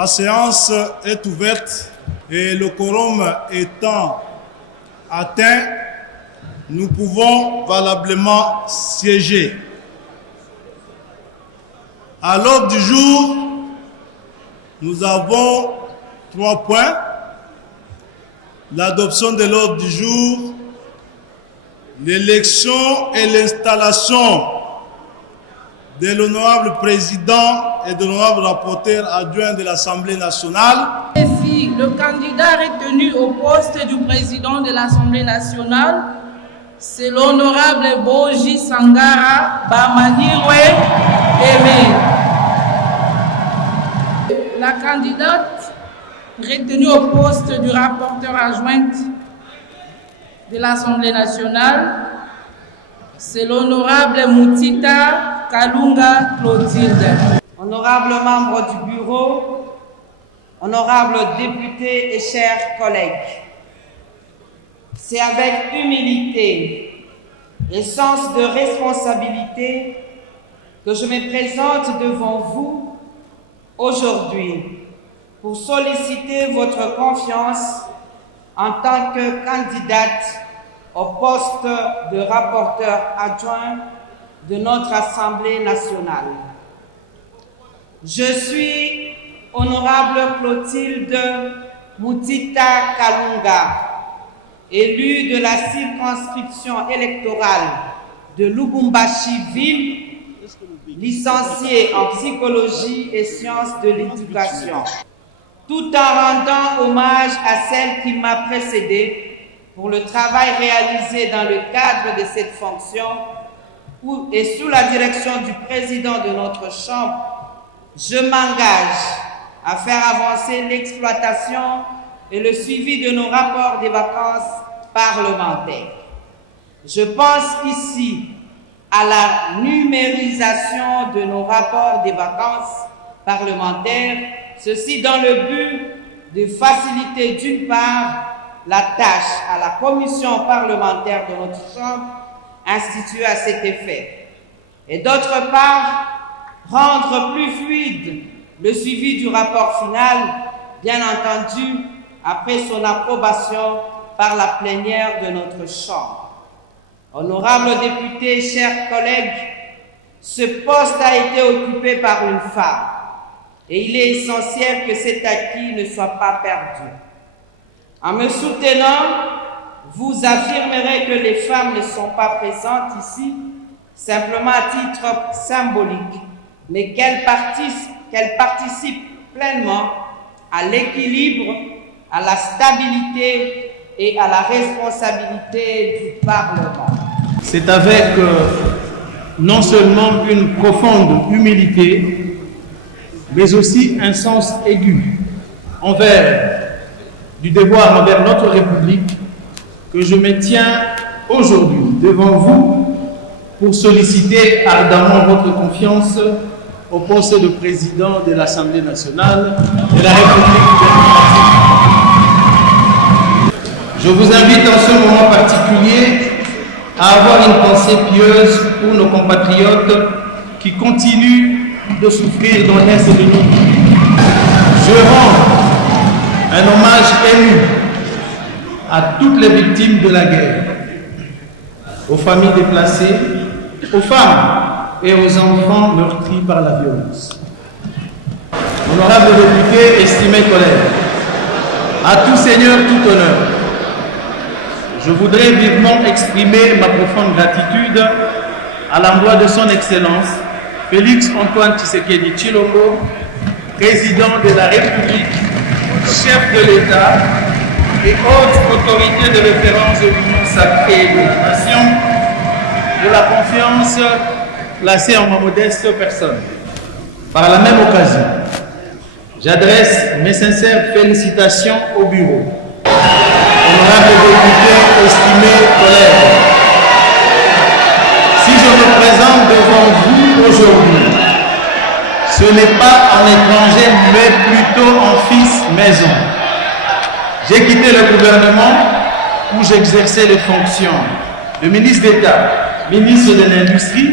La séance est ouverte et le quorum étant atteint, nous pouvons valablement siéger. À l'ordre du jour, nous avons 3 points. L'adoption de l'ordre du jour, l'élection et l'installation de l'honorable président et de l'honorable rapporteur adjoint de l'Assemblée nationale. Ainsi, le candidat retenu au poste du président de l'Assemblée nationale, c'est l'honorable Boji Sangara Bamanirwe Aimé. La candidate retenue au poste du rapporteur adjoint de l'Assemblée nationale, c'est l'honorable Moutita Kalunga Clotilde. Honorables membres du bureau, honorables députés et chers collègues, c'est avec humilité et sens de responsabilité que je me présente devant vous aujourd'hui pour solliciter votre confiance en tant que candidate au poste de rapporteur adjoint de notre Assemblée nationale. Je suis honorable Clotilde Moutita Kalunga, élue de la circonscription électorale de Lubumbashi-Ville, licenciée en psychologie et sciences de l'éducation, tout en rendant hommage à celle qui m'a précédée pour le travail réalisé dans le cadre de cette fonction et sous la direction du président de notre Chambre. Je m'engage à faire avancer l'exploitation et le suivi de nos rapports des vacances parlementaires. Je pense ici à la numérisation de nos rapports des vacances parlementaires, ceci dans le but de faciliter d'une part la tâche à la commission parlementaire de notre Chambre instituée à cet effet, et d'autre part rendre plus fluide le suivi du rapport final, bien entendu après son approbation par la plénière de notre Chambre. Honorables députés, chers collègues, ce poste a été occupé par une femme et il est essentiel que cet acquis ne soit pas perdu. En me soutenant, vous affirmerez que les femmes ne sont pas présentes ici simplement à titre symbolique, mais qu'elles participent pleinement à l'équilibre, à la stabilité et à la responsabilité du Parlement. C'est avec non seulement une profonde humilité, mais aussi un sens aigu du devoir envers notre République que je me tiens aujourd'hui devant vous pour solliciter ardemment votre confiance au poste de président de l'Assemblée nationale de la République démocratique. Je vous invite en ce moment particulier à avoir une pensée pieuse pour nos compatriotes qui continuent de souffrir dans l'Est de notre pays. Je rends un hommage ému à toutes les victimes de la guerre, aux familles déplacées, aux femmes et aux enfants meurtris par la violence. Honorables députés, estimés collègues, à tout seigneur, tout honneur, je voudrais vivement exprimer ma profonde gratitude à l'endroit de son Excellence Félix Antoine Tshisekedi Tshilombo, président de la République, chef de l'État et haute autorité de référence de l'Union sacrée de la Nation, de la confiance placée en ma modeste personne. Par la même occasion, j'adresse mes sincères félicitations au bureau. Honorables députés, estimés collègues, si je me présente devant vous aujourd'hui, ce n'est pas en étranger, mais plutôt en fils maison. J'ai quitté le gouvernement où j'exerçais les fonctions de ministre d'État, ministre de l'Industrie,